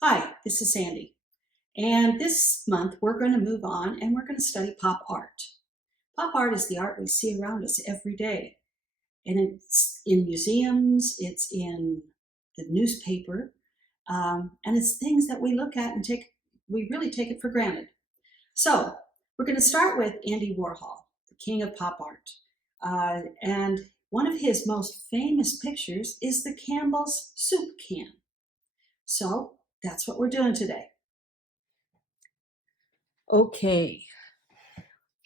Hi, this is Sandy. And this month we're going to move on and we're going to study pop art. Pop art is the art we see around us every day. And it's in museums, it's in the newspaper, and it's things that we look at and we really take it for granted. So we're going to start with Andy Warhol, the king of pop art. And one of his most famous pictures is the Campbell's soup can. So that's what we're doing today. Okay,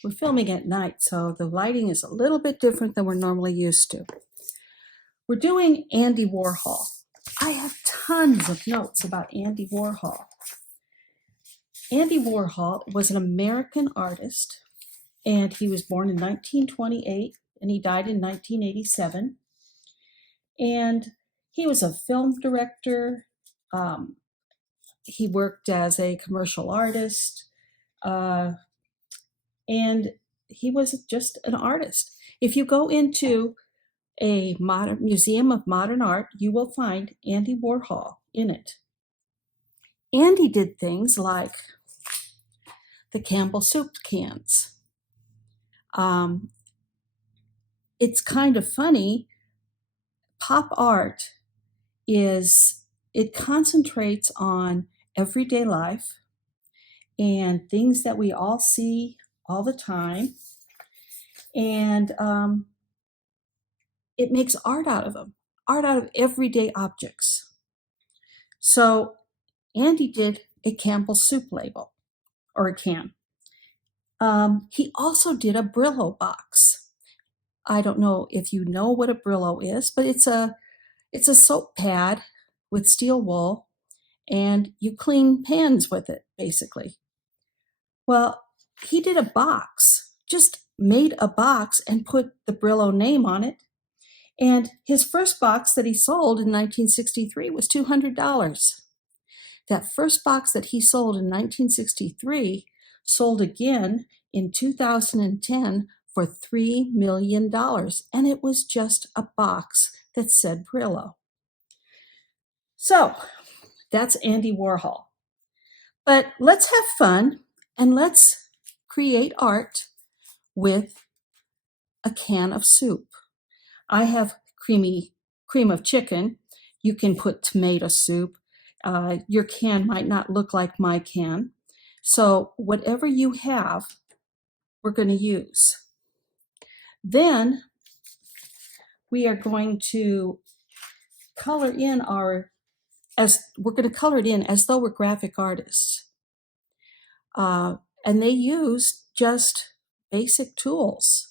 we're filming at night, so the lighting is a little bit different than we're normally used to. We're doing Andy Warhol. I have tons of notes about Andy Warhol. Andy Warhol was an American artist, and he was born in 1928 and he died in 1987. And he was a film director. He worked as a commercial artist. And he was just an artist. If you go into a modern museum of modern art, you will find Andy Warhol in it. Andy did things like the Campbell soup cans. It's kind of funny. Pop art it concentrates on everyday life and things that we all see all the time. And it makes art out of them, art out of everyday objects. So Andy did a Campbell soup label or a can. He also did a Brillo box. I don't know if you know what a Brillo is, but it's a soap pad with steel wool, and you clean pans with it, basically. Well, he did a box, just made a box and put the Brillo name on it. And his first box that he sold in 1963 was $200. That first box that he sold in 1963 sold again in 2010 for $3 million. And it was just a box that said Brillo. So that's Andy Warhol. But let's have fun and let's create art with a can of soup. I have cream of chicken. You can put tomato soup. Your can might not look like my can. So whatever you have, we're going to use. Then we are going to color in as though we're graphic artists. And they use just basic tools.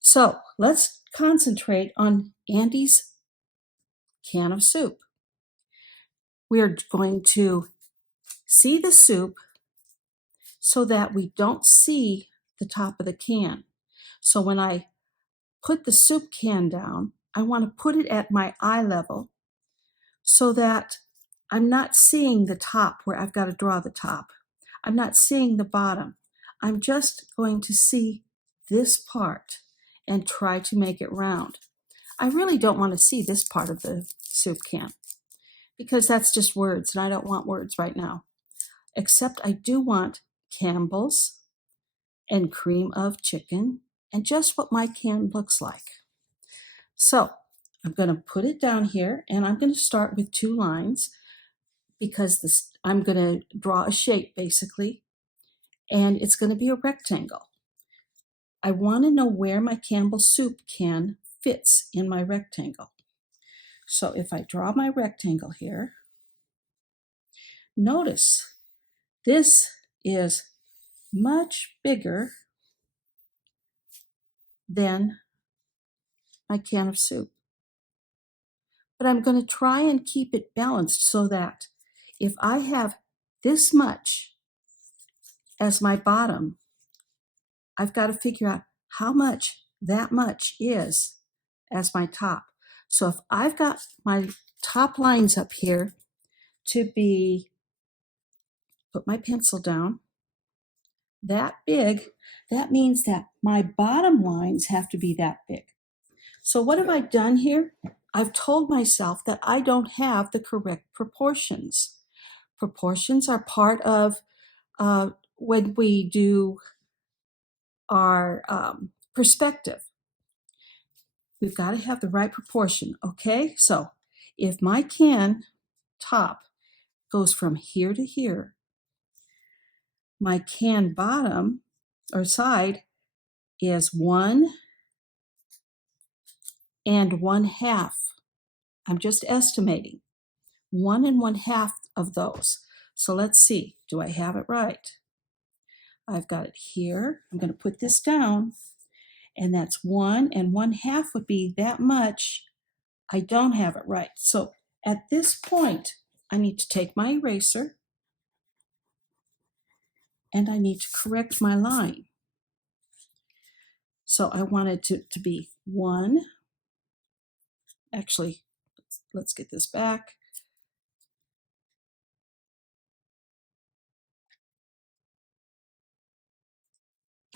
So let's concentrate on Andy's can of soup. We are going to see the soup so that we don't see the top of the can. So when I put the soup can down, I want to put it at my eye level so that I'm not seeing the top where I've got to draw the top. I'm not seeing the bottom. I'm just going to see this part and try to make it round. I really don't want to see this part of the soup can because that's just words and I don't want words right now. Except I do want Campbell's and cream of chicken and just what my can looks like. So I'm going to put it down here and I'm going to start with 2 lines because I'm going to draw a shape basically, and it's going to be a rectangle. I want to know where my Campbell soup can fits in my rectangle. So if I draw my rectangle here, notice this is much bigger than my can of soup. But I'm going to try and keep it balanced so that if I have this much as my bottom, I've got to figure out how much that much is as my top. So if I've got my top lines up here to be, put my pencil down, that big, that means that my bottom lines have to be that big. So what have I done here? I've told myself that I don't have the correct proportions. Proportions are part of when we do our perspective. We've got to have the right proportion, okay? So if my can top goes from here to here, my can bottom or side is 1 1/2. I'm just estimating 1 1/2 of those. So let's see, do I have it right? I've got it here. I'm going to put this down, and that's 1 1/2 would be that much. I don't have it right. So at this point, I need to take my eraser and I need to correct my line. So I wanted to be 1. Actually, let's get this back.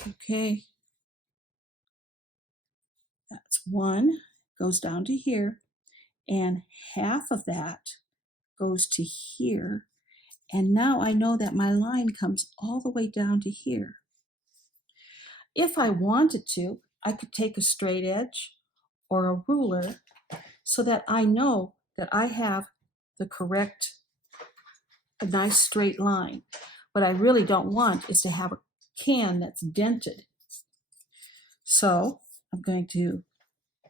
Okay. That's 1, goes down to here, and 1/2 of that goes to here. And now I know that my line comes all the way down to here. If I wanted to, I could take a straight edge or a ruler so that I know that I have the correct, a nice straight line. What I really don't want is to have a can that's dented. So I'm going to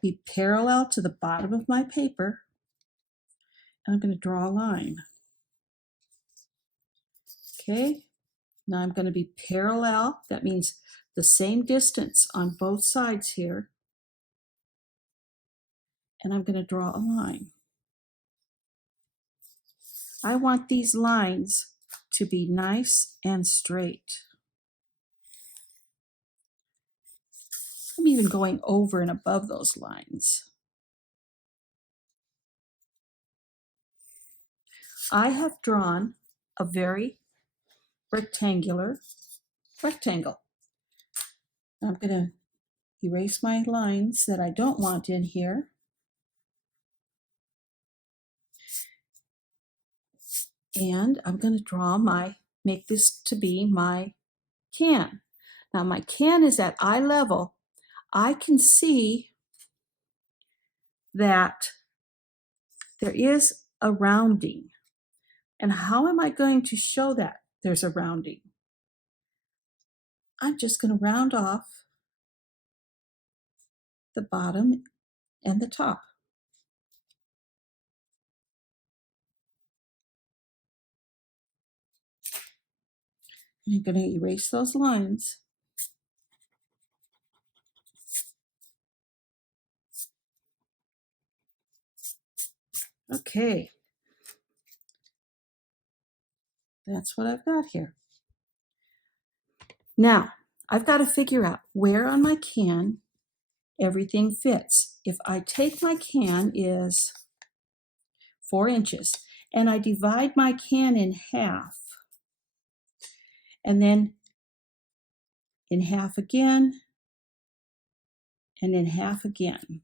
be parallel to the bottom of my paper, and I'm going to draw a line. Okay, now I'm going to be parallel. That means the same distance on both sides here. And I'm going to draw a line. I want these lines to be nice and straight. I'm even going over and above those lines. I have drawn a very rectangle. I'm going to erase my lines that I don't want in here. And I'm going to make this to be my can. Now my can is at eye level. I can see that there is a rounding. And how am I going to show that there's a rounding? I'm just going to round off the bottom and the top. And I'm going to erase those lines. Okay. That's what I've got here. Now, I've got to figure out where on my can everything fits. If I take my can is 4 inches and I divide my can in half, and then in half again, and in half again,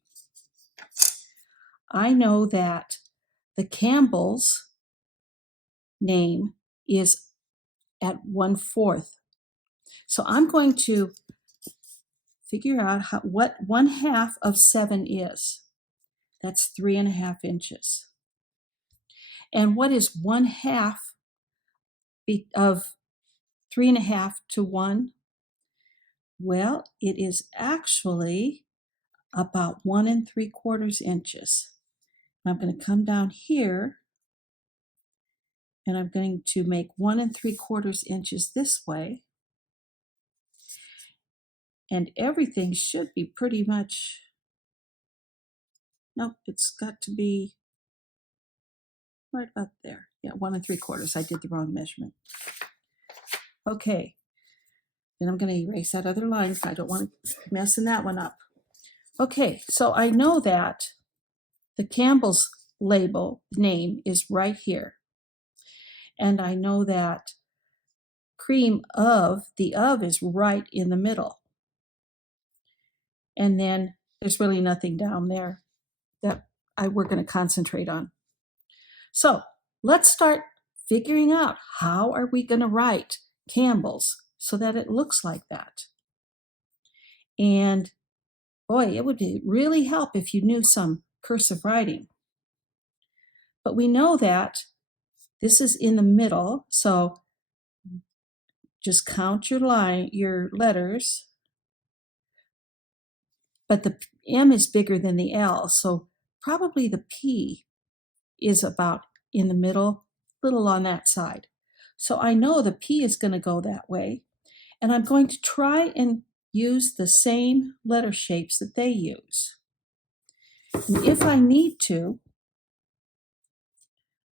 I know that the Campbell's name is at 1/4. So I'm going to figure out what 1/2 of 7 is. That's 3.5 inches. And what is 1/2 of 3.5 to 1? Well, it is actually about 1 3/4 inches. I'm going to come down here and I'm going to make 1 3/4 inches this way. And everything should be pretty much, nope, it's got to be right about there. Yeah, 1 3/4. I did the wrong measurement. Okay, then I'm going to erase that other line. I don't want to messing that one up. Okay, so I know that the Campbell's label name is right here. And I know that cream of, the of is right in the middle. And then there's really nothing down there that we're going to concentrate on. So let's start figuring out how are we going to write Campbell's so that it looks like that. And boy, it would really help if you knew some cursive writing. But we know that this is in the middle, so just count your letters. But the M is bigger than the L, so probably the P is about in the middle, little on that side. So I know the P is going to go that way, and I'm going to try and use the same letter shapes that they use. And if I need to,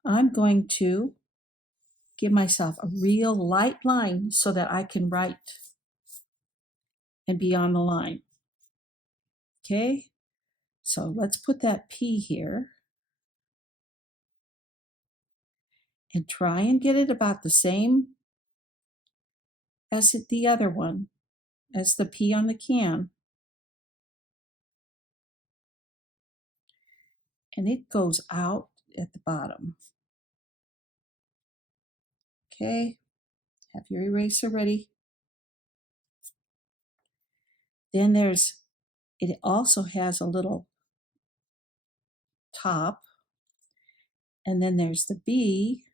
I'm going to give myself a real light line so that I can write and be on the line. Okay, so let's put that P here and try and get it about the same as the other one, as the P on the can. And it goes out at the bottom. Okay, have your eraser ready. Then it also has a little top, and then there's the B,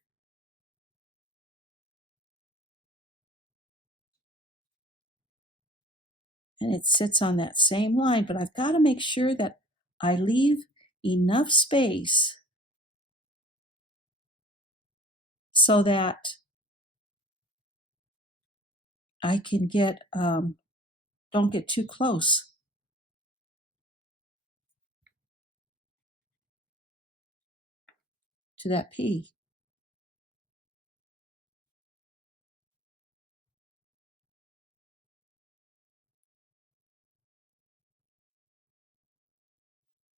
and it sits on that same line, but I've got to make sure that I leave enough space so that I can don't get too close to that P.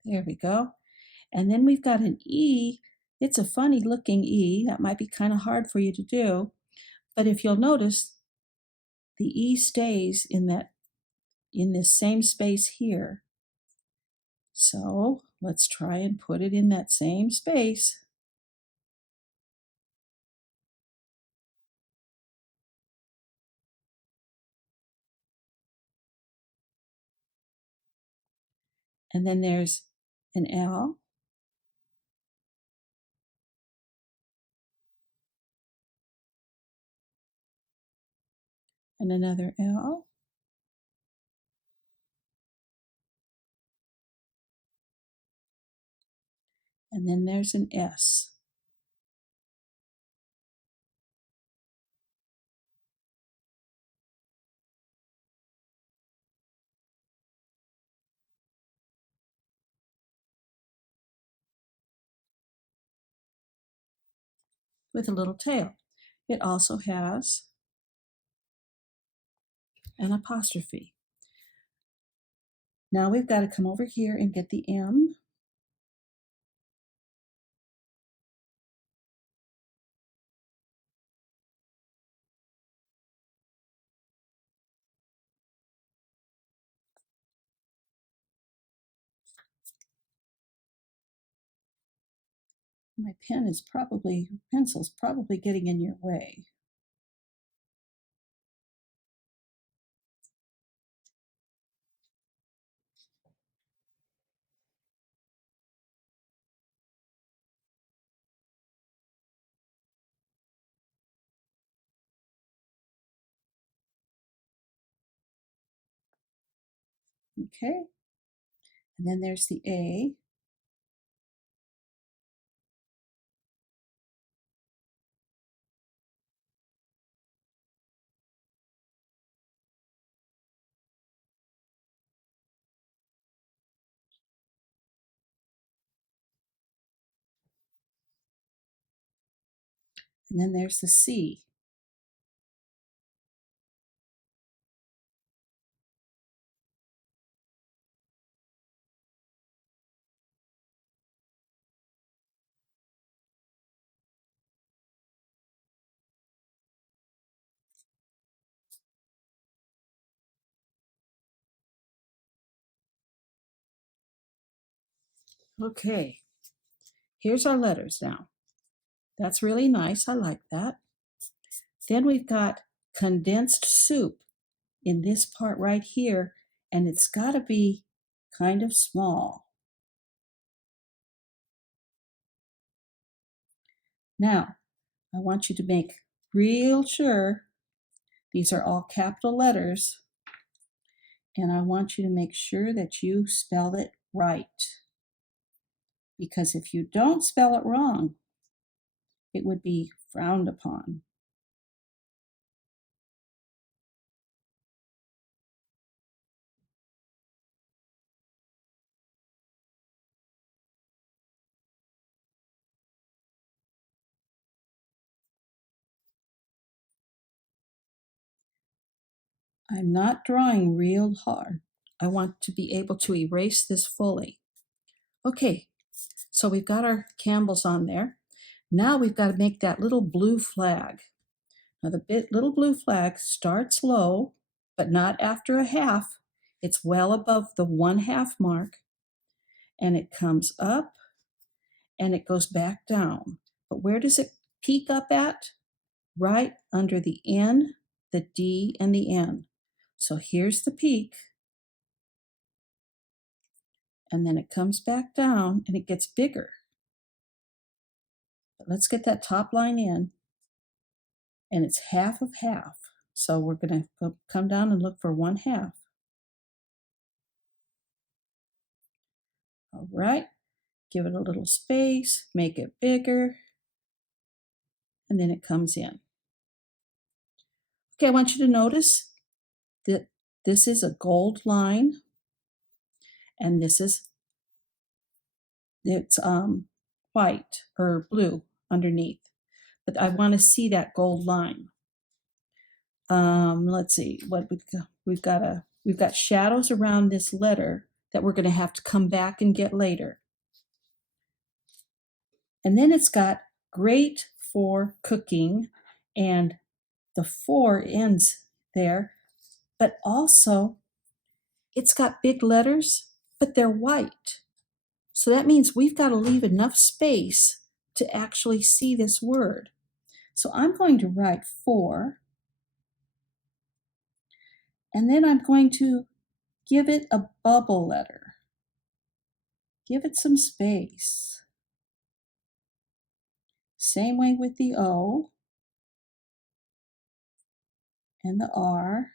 There we go. And then we've got an E. It's a funny looking E. That might be kind of hard for you to do. But if you'll notice, the E stays in this same space here. So let's try and put it in that same space. And then there's an L. And another L. And then there's an S. With a little tail. It also has an apostrophe. Now we've got to come over here and get the M. My pencil's probably getting in your way. Okay. And then there's the A. And then there's the C. Okay, here's our letters now. That's really nice. I like that. Then we've got condensed soup in this part right here, and it's got to be kind of small. Now, I want you to make real sure these are all capital letters, and I want you to make sure that you spell it right. Because if you don't spell it wrong, it would be frowned upon. I'm not drawing real hard. I want to be able to erase this fully. Okay, so we've got our Campbell's on there. Now we've got to make that little blue flag. Now the little blue flag starts low, but not after a half. It's well above the 1/2 mark, and it comes up and it goes back down. But where does it peak up at? Right under the N, the D, and the N. So here's the peak. And then it comes back down and it gets bigger. But let's get that top line in. And it's 1/2 of 1/2. So we're going to come down and look for 1/2. All right, give it a little space, make it bigger, and then it comes in. Okay, I want you to notice that this is a gold line, and it's white or blue underneath. But I want to see that gold line. Let's see what we've got shadows around this letter that we're going to have to come back and get later. And then it's got great for cooking, and the 4 ends there, but also it's got big letters, but they're white. So that means we've got to leave enough space to actually see this word. So I'm going to write 4, and then I'm going to give it a bubble letter. Give it some space. Same way with the O and the R.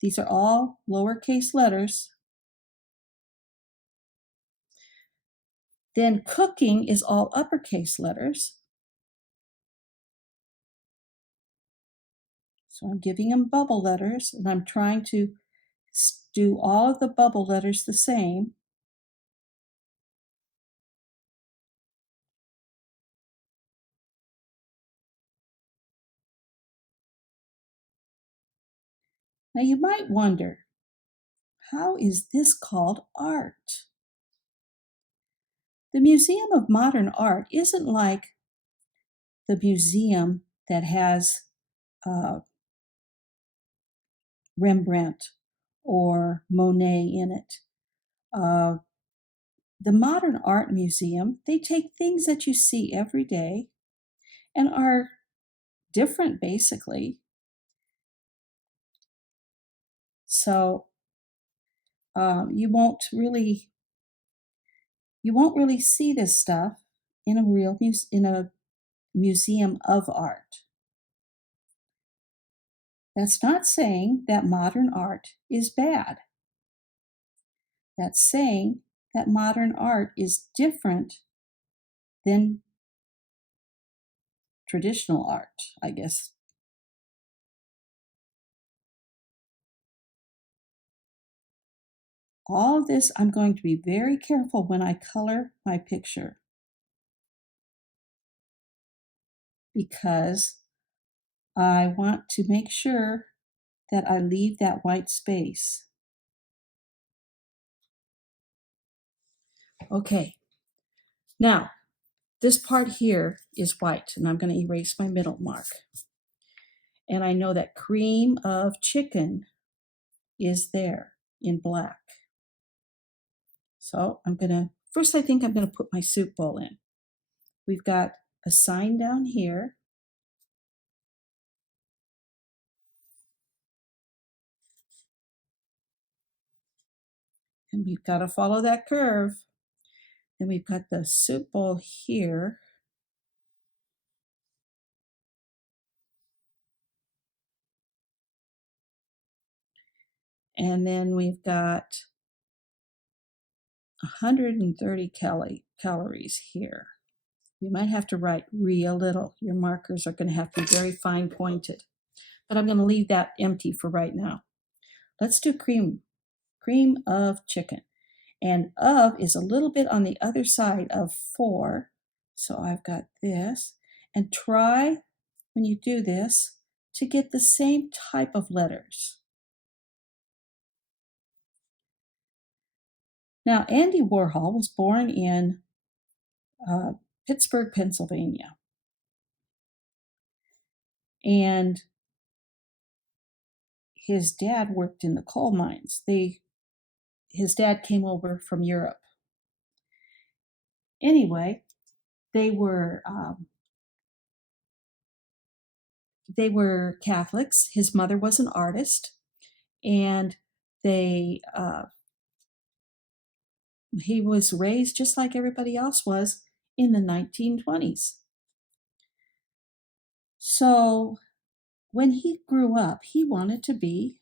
These are all lowercase letters. Then cooking is all uppercase letters. So I'm giving them bubble letters, and I'm trying to do all of the bubble letters the same. Now you might wonder, how is this called art? The Museum of Modern Art isn't like the museum that has Rembrandt or Monet in it. The Modern Art Museum, they take things that you see every day and are different basically. So you won't really see this stuff in a museum of art. That's not saying that modern art is bad. That's saying that modern art is different than traditional art, I guess. All of this, I'm going to be very careful when I color my picture, because I want to make sure that I leave that white space. Okay, now this part here is white, and I'm going to erase my middle mark. And I know that cream of chicken is there in black. So I'm going to First, I think I'm going to put my soup bowl in. We've got a sign down here. And we've got to follow that curve. Then we've got the soup bowl here. And then we've got 130 calories here. You might have to write real little. Your markers are going to have to be very fine pointed. But I'm going to leave that empty for right now. Let's do cream of chicken. And of is a little bit on the other side of 4. So I've got this. And try, when you do this, to get the same type of letters. Now, Andy Warhol was born in Pittsburgh, Pennsylvania. And his dad worked in the coal mines. His dad came over from Europe. Anyway, they were Catholics. His mother was an artist, and he was raised just like everybody else was in the 1920s. So when he grew up, he wanted to be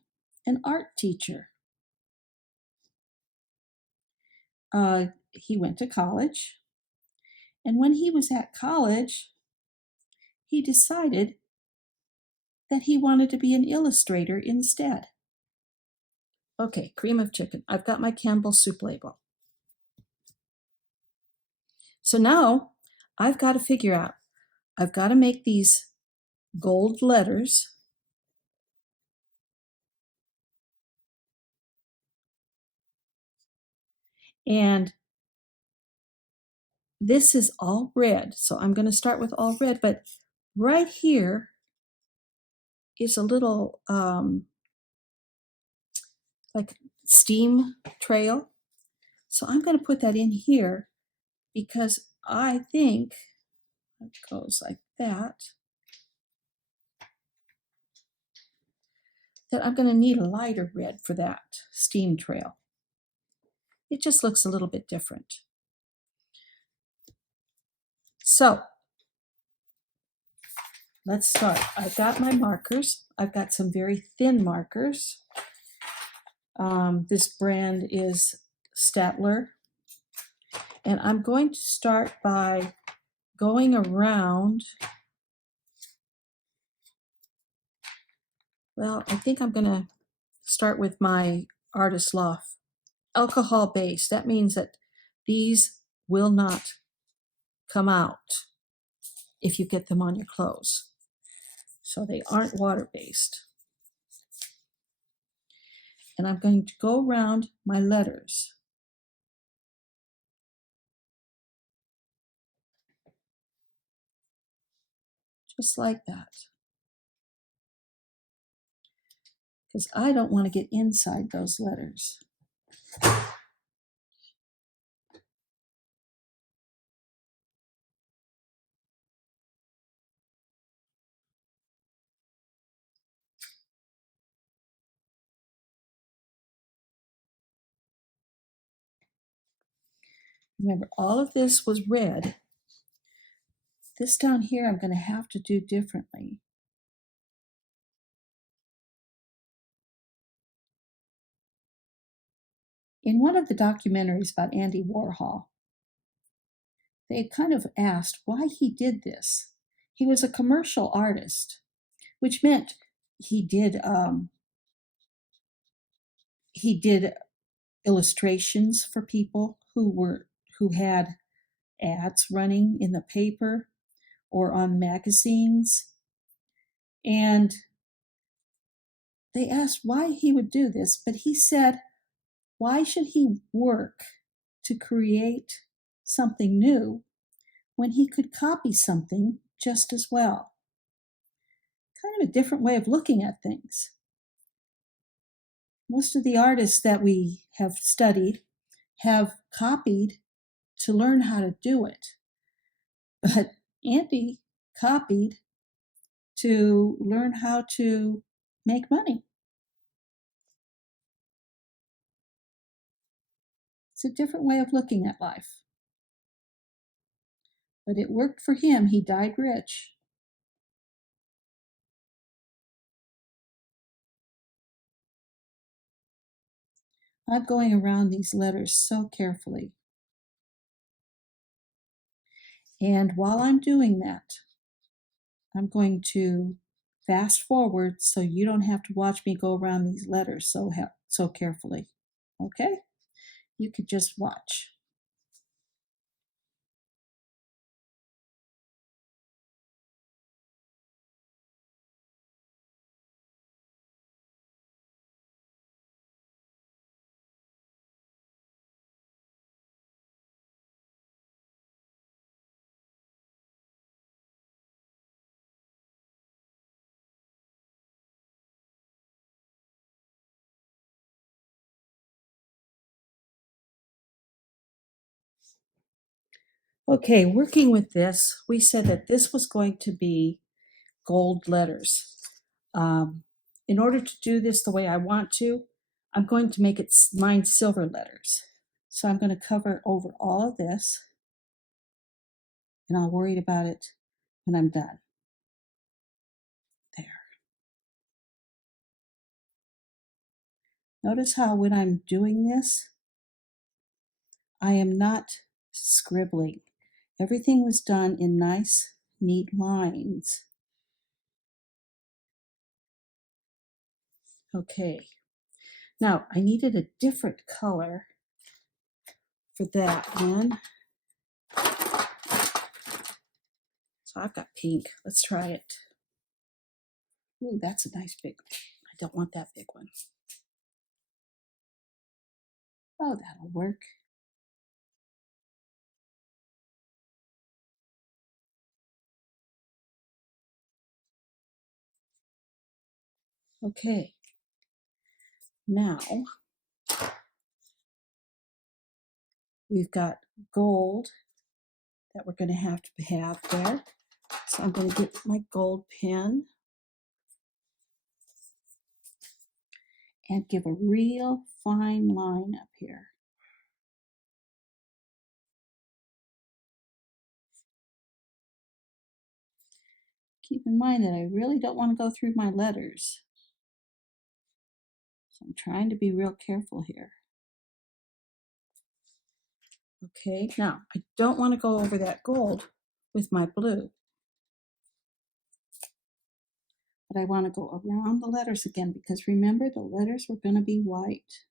an art teacher. He went to college, and when he was at college, he decided that he wanted to be an illustrator instead. Okay, cream of chicken. I've got my Campbell's soup label. So now I've got to figure out, I've got to make these gold letters. And this is all red. So I'm going to start with all red, but right here is a little like steam trail. So I'm going to put that in here because I think it goes like that I'm going to need a lighter red for that steam trail. It just looks a little bit different. So let's start. I've got my markers. I've got some very thin markers. This brand is Statler. And I'm going to start by going around. Well, I think I'm going to start with my Artist Loft. Alcohol base. That means that these will not come out if you get them on your clothes. So they aren't water-based. And I'm going to go around my letters. Just like that. Because I don't want to get inside those letters. Remember, all of this was red. This down here I'm going to have to do differently. In one of the documentaries about Andy Warhol, they kind of asked why he did this. He was a commercial artist, which meant he did illustrations for people who had ads running in the paper or on magazines. And they asked why he would do this, but he said, why should he work to create something new when he could copy something just as well? Kind of a different way of looking at things. Most of the artists that we have studied have copied to learn how to do it. But Andy copied to learn how to make money. It's a different way of looking at life. But it worked for him. He died rich. I'm going around these letters so carefully. And while I'm doing that, I'm going to fast forward so you don't have to watch me go around these letters so carefully. Okay? You could just watch. Okay, working with this, we said that this was going to be gold letters. In order to do this the way I want to, I'm going to make it mine silver letters. So I'm going to cover over all of this, and I'll worry about it when I'm done. There. Notice how when I'm doing this, I am not scribbling. Everything was done in nice, neat lines. Okay. Now, I needed a different color for that one. So I've got pink. Let's try it. Ooh, that's a nice big one. I don't want that big one. Oh, that'll work. Okay. Now, we've got gold that we're going to have there. So I'm going to get my gold pen and give a real fine line up here. Keep in mind that I really don't want to go through my letters. So I'm trying to be real careful here. Okay, now I don't want to go over that gold with my blue. But I want to go around the letters again because remember the letters were going to be white.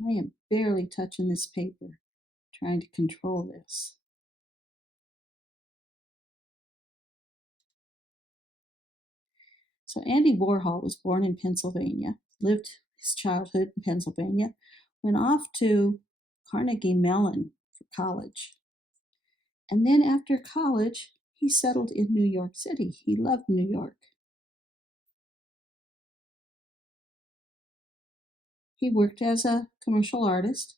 I am barely touching this paper, trying to control this. So Andy Warhol was born in Pennsylvania, lived his childhood in Pennsylvania, went off to Carnegie Mellon for college. And then after college, he settled in New York City. He loved New York. He worked as a commercial artist.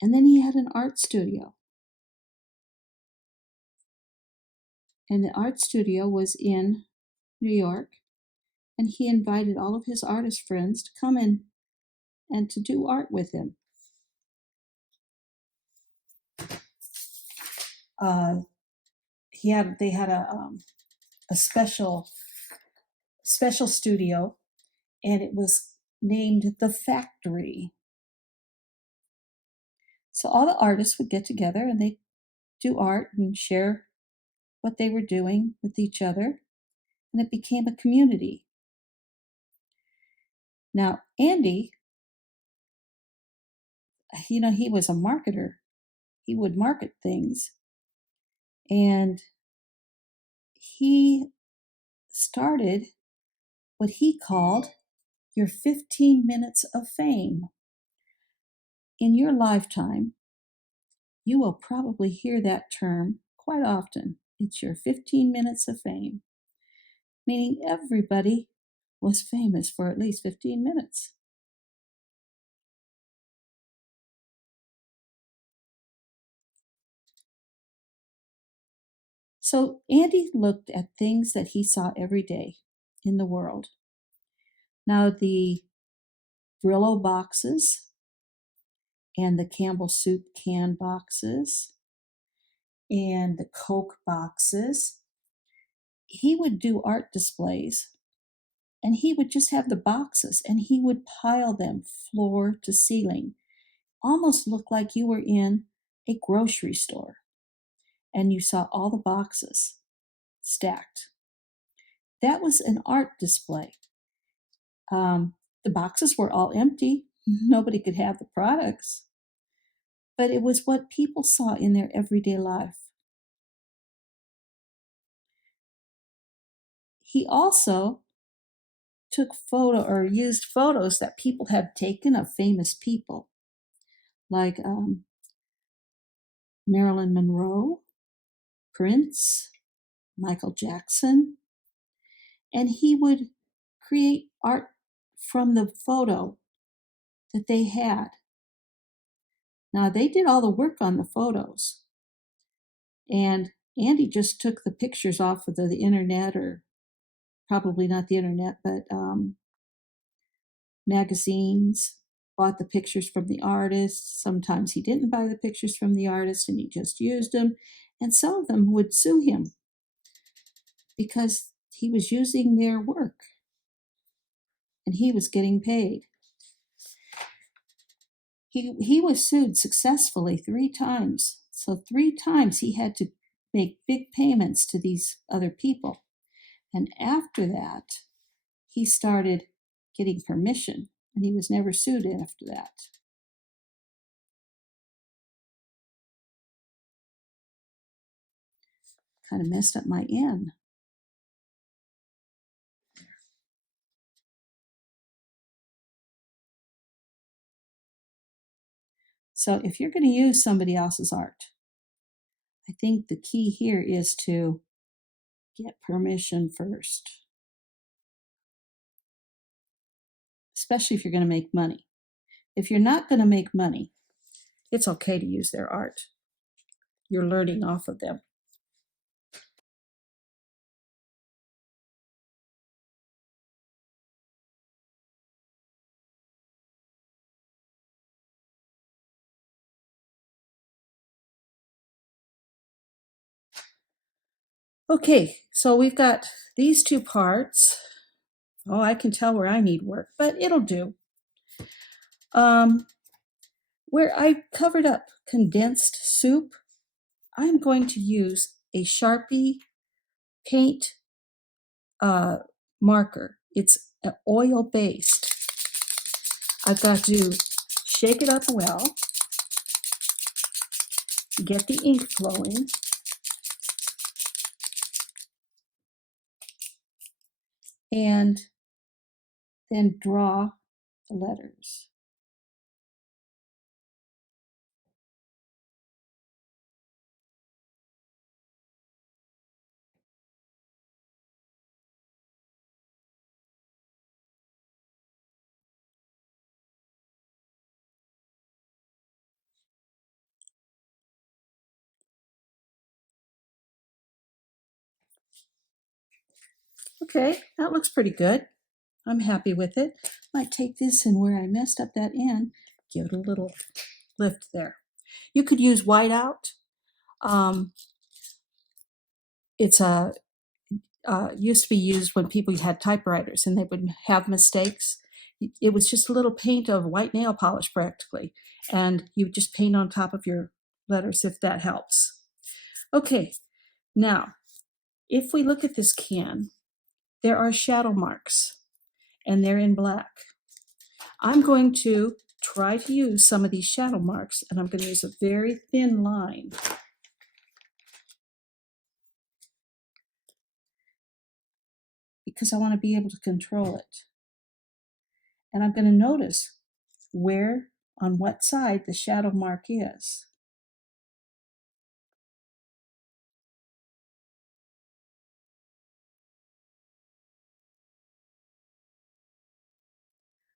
And then he had an art studio. And the art studio was in New York. And he invited all of his artist friends to come in and to do art with him. They had a special studio, and it was named The Factory. So all the artists would get together and they do art and share what they were doing with each other, and it became a community. Now, Andy, he was a marketer. He would market things, and he started what he called your 15 minutes of fame. In your lifetime, you will probably hear that term quite often. It's your 15 minutes of fame, meaning everybody was famous for at least 15 minutes. So Andy looked at things that he saw every day in the world. Now, the Brillo boxes and the Campbell soup can boxes and the Coke boxes, he would do art displays, and he would just have the boxes and he would pile them floor to ceiling, almost look like you were in a grocery store and you saw all the boxes stacked. That was an art display. The boxes were all empty. Nobody could have the products, but it was what people saw in their everyday life. He also took used photos that people had taken of famous people, like Marilyn Monroe, Prince, Michael Jackson, and he would create art from the photo that they had. Now, they did all the work on the photos, and Andy just took the pictures off of the internet, or probably not the internet, but magazines, bought the pictures from the artists. Sometimes he didn't buy the pictures from the artists and he just used them. And some of them would sue him because he was using their work and he was getting paid. He was sued successfully 3 times. So 3 times he had to make big payments to these other people. And after that, he started getting permission, and he was never sued after that. Kind of messed up my N. So if you're going to use somebody else's art, I think the key here is to get permission first, especially if you're going to make money. If you're not going to make money, it's okay to use their art. You're learning off of them. Okay, so we've got these 2 parts. Oh, I can tell where I need work, but it'll do. Where I covered up condensed soup, I'm going to use a Sharpie paint marker. It's oil-based. I've got to shake it up well, get the ink flowing, and then draw the letters. Okay, that looks pretty good. I'm happy with it. Might take this and where I messed up that N, give it a little lift there. You could use whiteout. It's used to be used when people had typewriters and they would have mistakes. It was just a little paint of white nail polish practically, and you just paint on top of your letters if that helps. Okay, now if we look at this can, there are shadow marks and they're in black. I'm going to try to use some of these shadow marks, and I'm going to use a very thin line. Because I want to be able to control it. And I'm going to notice where, on what side the shadow mark is.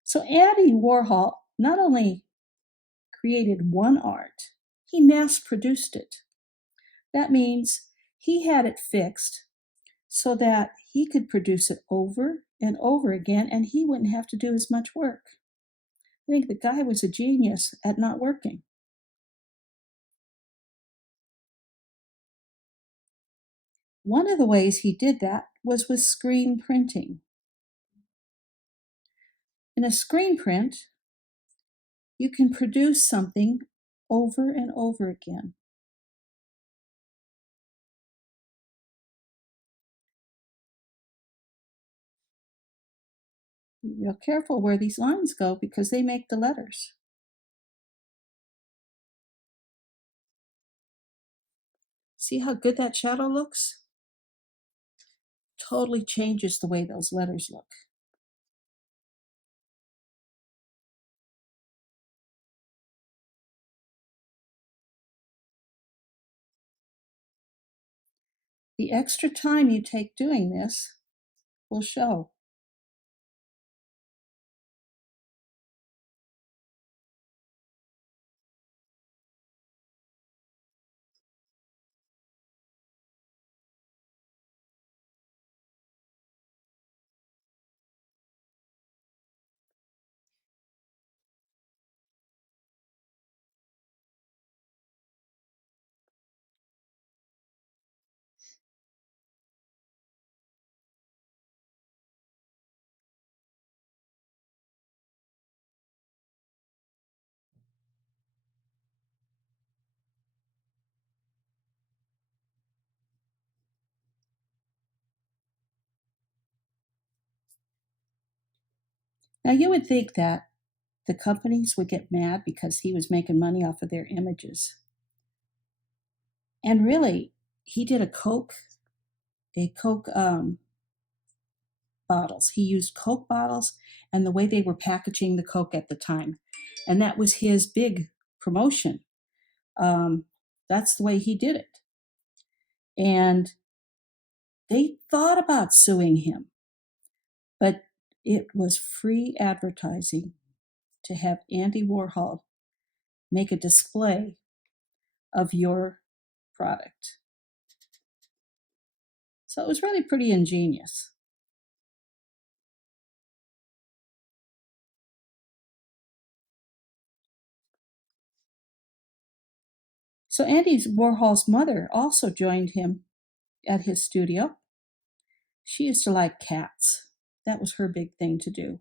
So Andy Warhol not only created one art, he mass produced it. That means he had it fixed so that he could produce it over and over again and he wouldn't have to do as much work. I think the guy was a genius at not working. One of the ways he did that was with screen printing. In a screen print, you can produce something over and over again. Be real careful where these lines go because they make the letters. See how good that shadow looks? Totally changes the way those letters look. The extra time you take doing this will show. Now you would think that the companies would get mad because he was making money off of their images. And really, he did a Coke bottles. He used Coke bottles and the way they were packaging the Coke at the time. And that was his big promotion. That's the way he did it. And they thought about suing him, but it was free advertising to have Andy Warhol make a display of your product. So it was really pretty ingenious. So Andy Warhol's mother also joined him at his studio. She used to like cats. That was her big thing to do.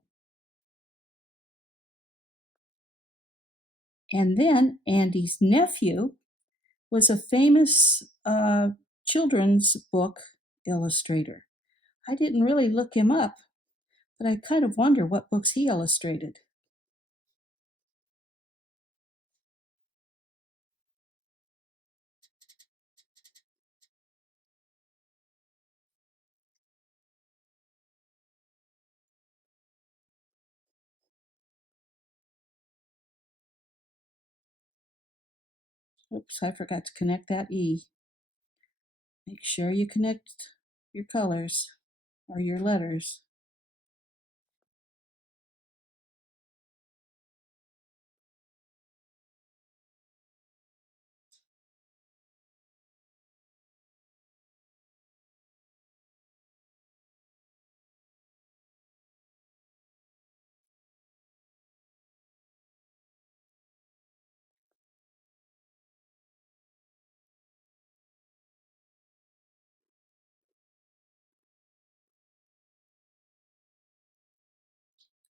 And then Andy's nephew was a famous children's book illustrator. I didn't really look him up, but I kind of wonder what books he illustrated. Oops, I forgot to connect that E. Make sure you connect your colors or your letters.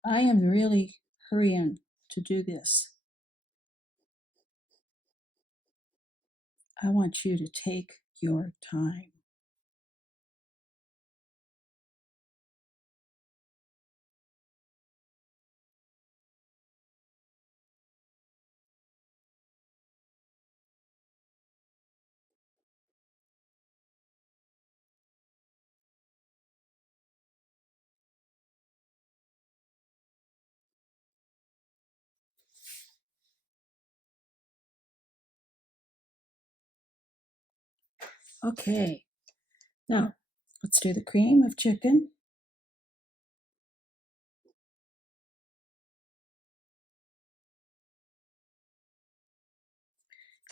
I am really hurrying to do this. I want you to take your time. Okay, now let's do the cream of chicken.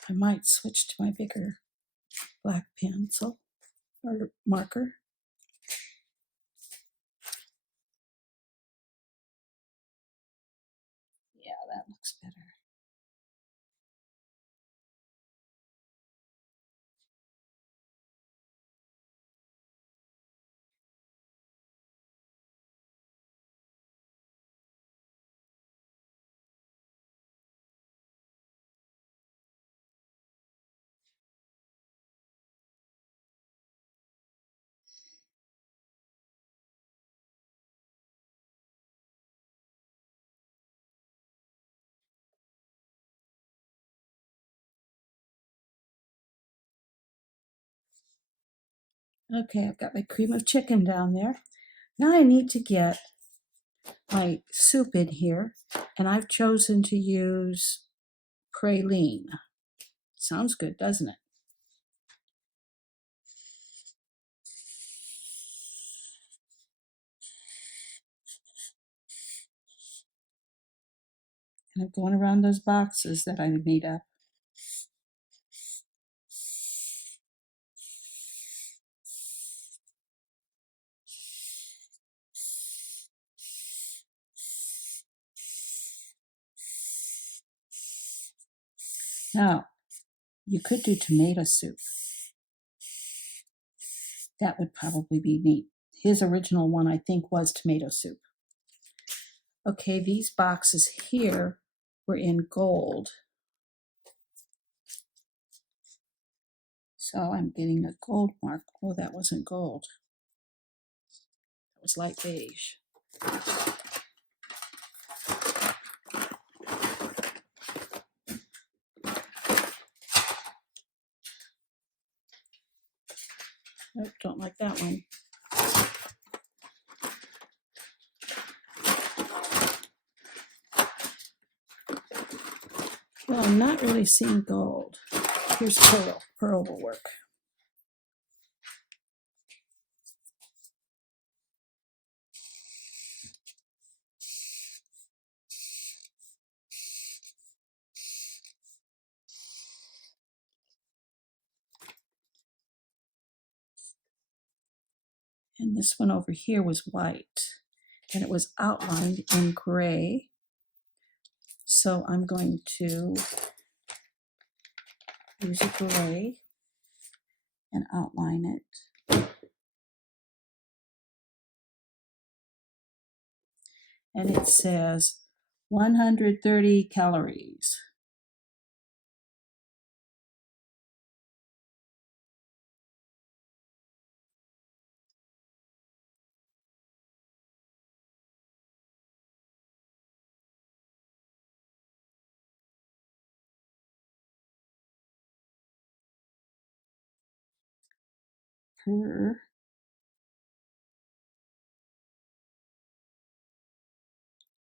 I might switch to my bigger black pencil or marker. Yeah, that looks better. Okay, I've got my cream of chicken down there. Now I need to get my soup in here, and I've chosen to use praline. Sounds good, doesn't it? And I'm going around those boxes that I made up. Now, you could do tomato soup. That would probably be neat. His original one, I think, was tomato soup. Okay, these boxes here were in gold. So I'm getting a gold mark. Oh, that wasn't gold. That was light beige. Nope, don't like that one. Well, I'm not really seeing gold. Here's pearl. Pearl will work. And this one over here was white, and it was outlined in gray. So I'm going to use a gray and outline it. And it says 130 calories. Per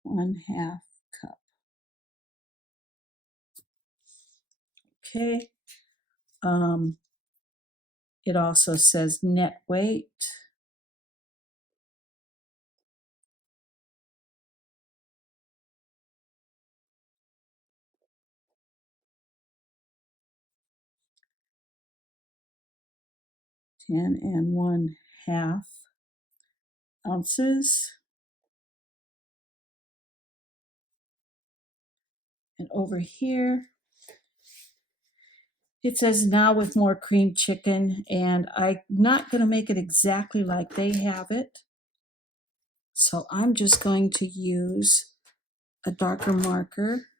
1/2 cup. Okay. It also says net weight. Ten and 1/2 ounces. And over here, it says now with more cream chicken, and I'm not going to make it exactly like they have it. So I'm just going to use a darker marker.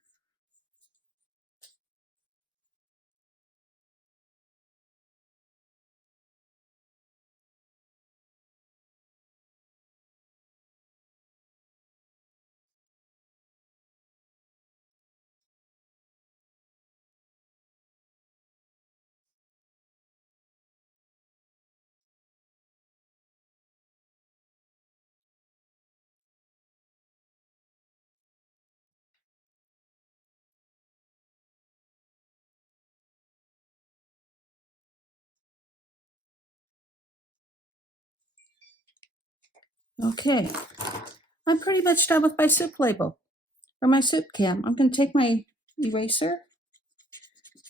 Okay, I'm pretty much done with my soup label, or my soup can. I'm going to take my eraser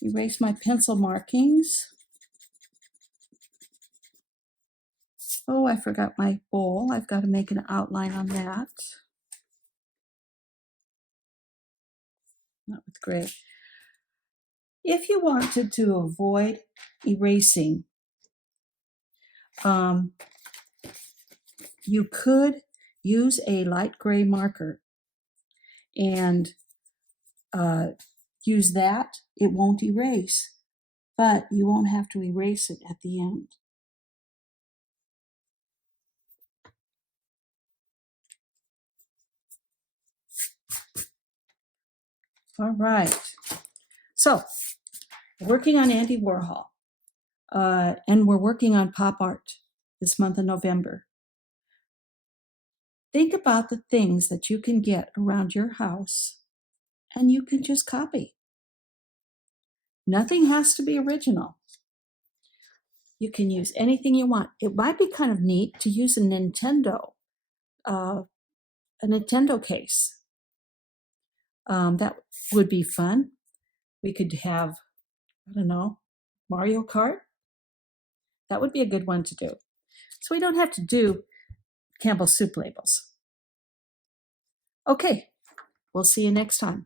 erase my pencil markings. Oh, I forgot my bowl. I've got to make an outline on that. Not with gray. If you wanted to avoid erasing, you could use a light gray marker and use that. It won't erase, but you won't have to erase it at the end. All right. So, working on Andy Warhol, and we're working on pop art this month of November. Think about the things that you can get around your house and you can just copy. Nothing has to be original. You can use anything you want. It might be kind of neat to use a Nintendo case. That would be fun. We could have, I don't know, Mario Kart. That would be a good one to do. So we don't have to do Campbell's soup labels. Okay, we'll see you next time.